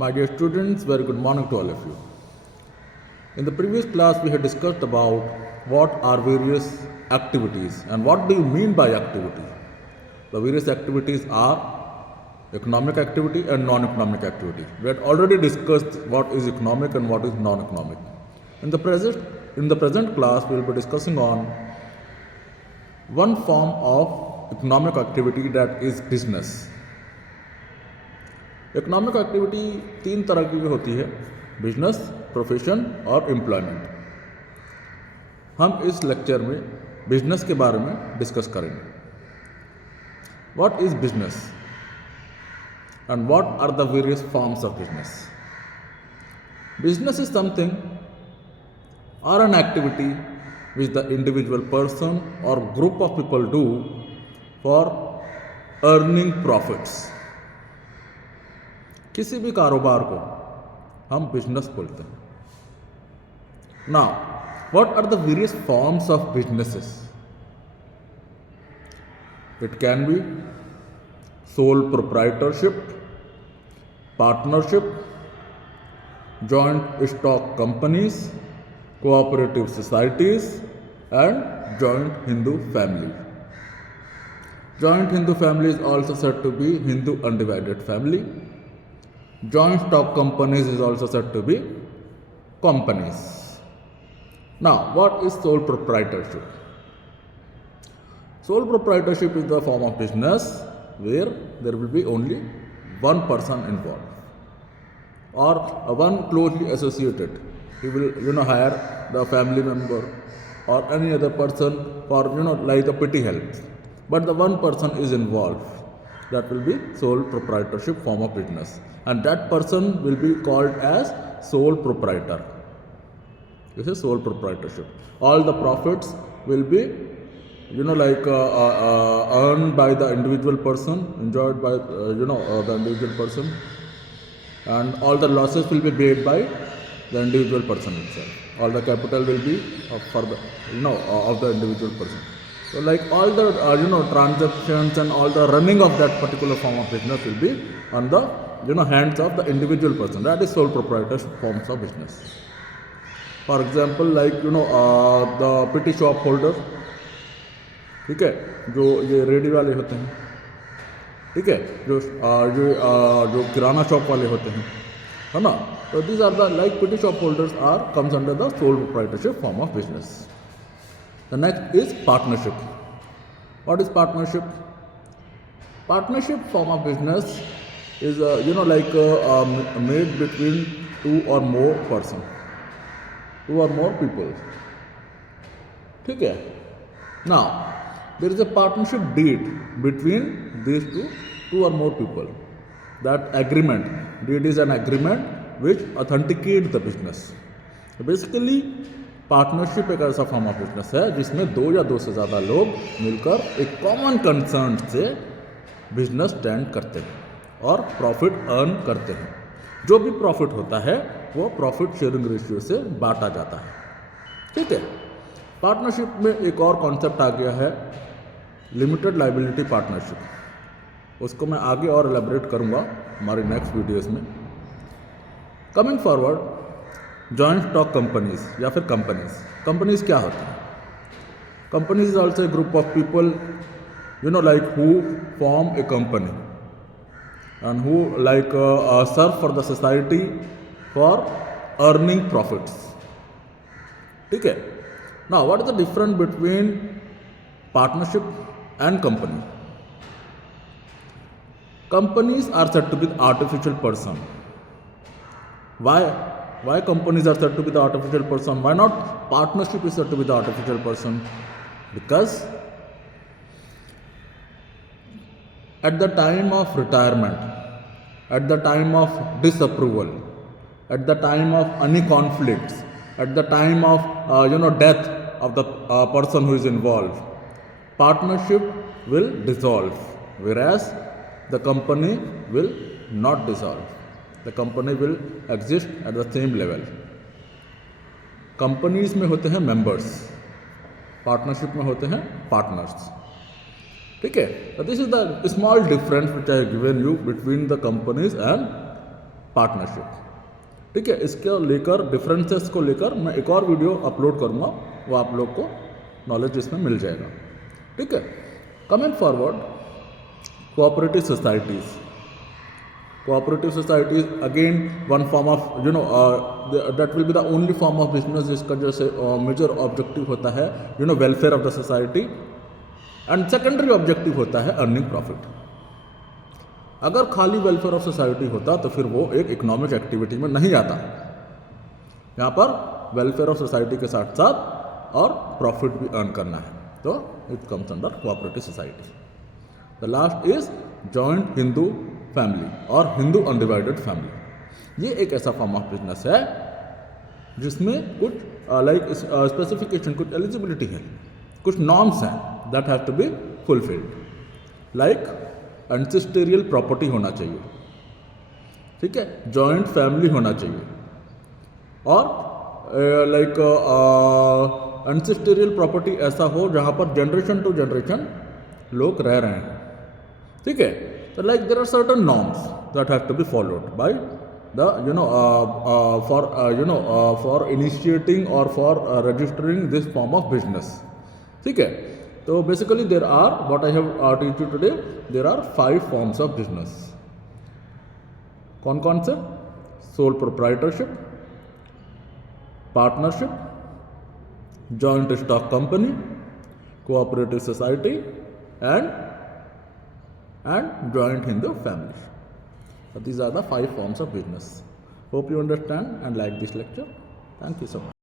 My dear students, very good morning to all of you. In the previous class, we had discussed about what are various activities and what do you mean by activity. The various activities are economic activity and non-economic activity. We had already discussed what is economic and what is non-economic. In the present class, we will be discussing on one form of economic activity, that is business. Economic activity तीन तरह की होती है, business, profession और employment. हम इस lecture में business के बारे में डिस्कस करेंगे। What is business and what are the various forms of business. Business is something or an activity which the individual person or group of people do for earning profits। किसी भी कारोबार को हम business बोलते हैं। Now what are the various forms of businesses. It can be sole proprietorship, partnership, joint stock companies, cooperative societies and joint Hindu family. Joint Hindu family is also said to be Hindu undivided family. Joint stock companies is also said to be companies. Now, what is sole proprietorship? Sole proprietorship is the form of business where there will be only one person involved or one closely associated. He will hire the family member or any other person for like a petty help, but the one person is involved. That will be sole proprietorship form of business, and that person will be called as sole proprietor. This is sole proprietorship. All the profits will be earned by the individual person, enjoyed by the individual person, and all the losses will be paid by the individual person itself. All the capital will be for the of the individual person. So like all the transactions and all the running of that particular form of business will be on the hands of the individual person. That is sole proprietorship forms of business. For example, like the petty shop holder, ठीक है, जो ये ready वाले होते हैं, ठीक है, जो किराना शॉप वाले होते हैं, है ना। So these are the like petty shop holders comes under the sole proprietorship form of business. The next is partnership. What is partnership? Partnership form of business is made between two or more people. ठीक है। Now there is a partnership deed between these two or more people. That agreement, deed is an agreement which authenticate the business. So basically partnership एक ऐसा form of business है जिसमें दो या दो से ज़्यादा लोग मिलकर एक कॉमन कंसर्न से बिजनेस स्टैंड करते हैं और प्रॉफिट अर्न करते हैं। जो भी प्रॉफिट होता है वो प्रॉफिट शेयरिंग रेशियो से बांटा जाता है। ठीक है। पार्टनरशिप में एक और कॉन्सेप्ट आ गया है, लिमिटेड लाइबिलिटी पार्टनरशिप। उसको मैं आगे और एलेबरेट करूँगा हमारी नेक्स्ट वीडियोस में। Coming forward, joint stock companies या फिर कंपनीज क्या होती हैं? Companies is also a group of people like who form a company and who serve for the society for earning profits. ठीक है। Now what is the difference between partnership and company? Companies are said to be the artificial person. Why companies are said to be the artificial person? Why not partnership is said to be the artificial person? Because at the time of retirement, at the time of disapproval, at the time of any conflicts, at the time of death of the person who is involved, partnership will dissolve, whereas the company will not dissolve. The company will exist at the same level. Companies में होते हैं members, partnership में होते हैं partners. ठीक है। This is the small difference which I given you between the companies and partnership. ठीक है, इसके लेकर डिफरेंसेस को लेकर मैं एक और वीडियो अपलोड करूँगा, वो आप लोग को नॉलेज इसमें मिल जाएगा। ठीक है, coming forward, cooperative societies. Cooperative societies again one form of that will be the only form of business जिसका जैसे मेजर ऑब्जेक्टिव होता है welfare of the society, and secondary objective होता है अर्निंग प्रॉफिट। अगर खाली वेलफेयर ऑफ सोसाइटी होता तो फिर वो एक इकोनॉमिक एक्टिविटी में नहीं आता। यहाँ पर वेलफेयर ऑफ सोसाइटी के साथ साथ और प्रॉफिट भी अर्न करना है, तो it comes under cooperative society. The last is joint Hindu family और हिंदू अनडिवाइडेड फैमिली। ये एक ऐसा फॉर्म ऑफ बिजनेस है जिसमें कुछ लाइक स्पेसिफिकेशन, कुछ एलिजिबिलिटी है, कुछ नॉर्म्स हैं that have to be fulfilled. Like ancestral property होना चाहिए, ठीक है, जॉइंट फैमिली होना चाहिए, और लाइक एंसेस्टेरियल प्रॉपर्टी ऐसा हो जहाँ पर जनरेशन टू जनरेशन लोग रह रहे हैं। ठीक है, so like there are certain norms that have to be followed by the for initiating or for registering this form of business. ठीक है, तो basically there are, what I have teach you today, there are 5 forms of business. कौन से? sole proprietorship, partnership, joint stock company, cooperative society, and joint Hindu family. So these are the 5 forms of business. Hope you understand and like this lecture. Thank you so much.